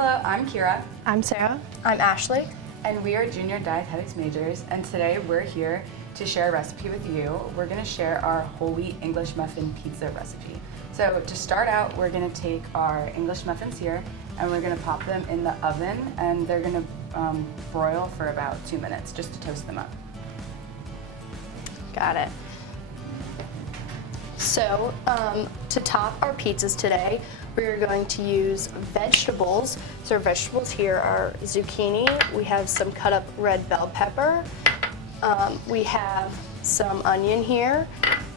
Hello, I'm Kira. I'm Sarah. I'm Ashley. And we are junior dietetics majors, and today we're here to share a recipe with you. We're going to share our whole wheat English muffin pizza recipe. So to start out, we're going to take our English muffins here and we're going to pop them in the oven, and they're going to broil for about 2 minutes just to toast them up. Got it. So to top our pizzas today, we're going to use vegetables. So our vegetables here are zucchini, we have some cut up red bell pepper, we have some onion here,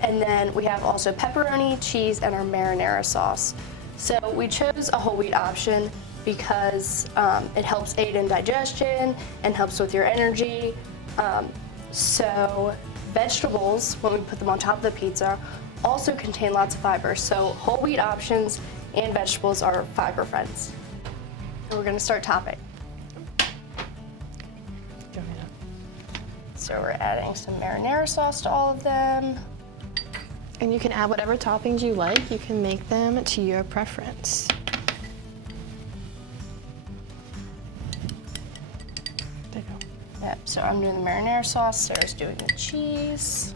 and then we have also pepperoni, cheese, and our marinara sauce. So we chose a whole wheat option because it helps aid in digestion and helps with your energy. So vegetables, when we put them on top of the pizza, also contain lots of fiber. So whole wheat options and vegetables are fiber friends. And we're gonna start topping. So we're adding some marinara sauce to all of them. And you can add whatever toppings you like. You can make them to your preference. There you go. Yep, so I'm doing the marinara sauce, Sarah's doing the cheese.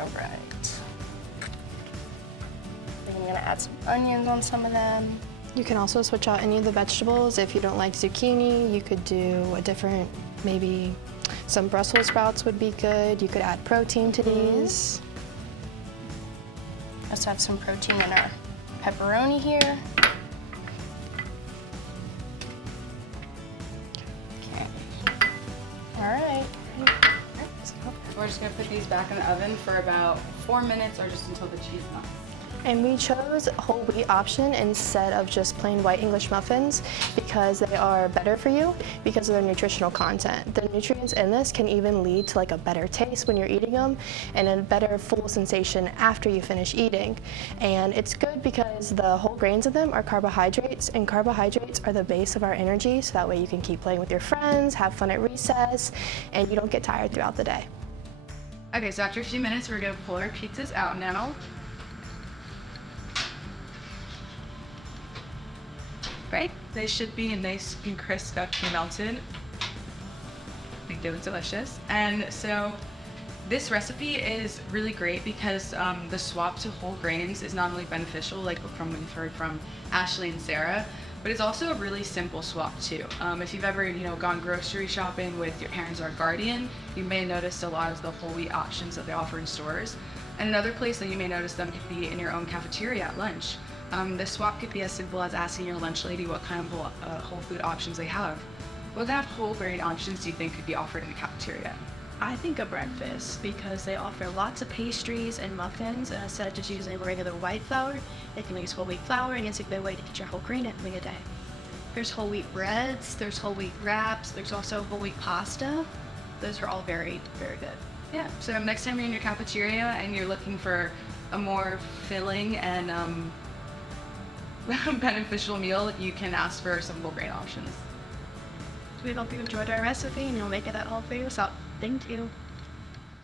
All right. Then I'm gonna add some onions on some of them. You can also switch out any of the vegetables. If you don't like zucchini, you could do a different, maybe some Brussels sprouts would be good. You could add protein to these. Let's have some protein in our pepperoni here. Okay. All right. We're just going to put these back in the oven for about 4 minutes or just until the cheese melts. And we chose whole wheat option instead of just plain white English muffins because they are better for you because of their nutritional content. The nutrients in this can even lead to like a better taste when you're eating them and a better full sensation after you finish eating. And it's good because the whole grains of them are carbohydrates, and carbohydrates are the base of our energy, so that way you can keep playing with your friends, have fun at recess, and you don't get tired throughout the day. Okay, so after a few minutes, we're going to pull our pizzas out now. Right? They should be nice and crisp after melted. I think they look delicious. And so this recipe is really great because the swap to whole grains is not only beneficial, like from what we've heard from Ashley and Sarah, but it's also a really simple swap too. If you've ever, gone grocery shopping with your parents or guardian, you may notice a lot of the whole wheat options that they offer in stores. And another place that you may notice them could be in your own cafeteria at lunch. The swap could be as simple as asking your lunch lady what kind of whole food options they have. What kind of whole grain options do you think could be offered in the cafeteria? I think a breakfast because they offer lots of pastries and muffins, and instead of just using regular white flour, they can use whole wheat flour, and it's a good way to get your whole grain every day. There's whole wheat breads, there's whole wheat wraps, there's also whole wheat pasta. Those are all very, very good. Yeah, so next time you're in your cafeteria and you're looking for a more filling and beneficial meal, you can ask for some whole grain options. We hope you enjoyed our recipe and you'll make it at home for yourself. Thank you.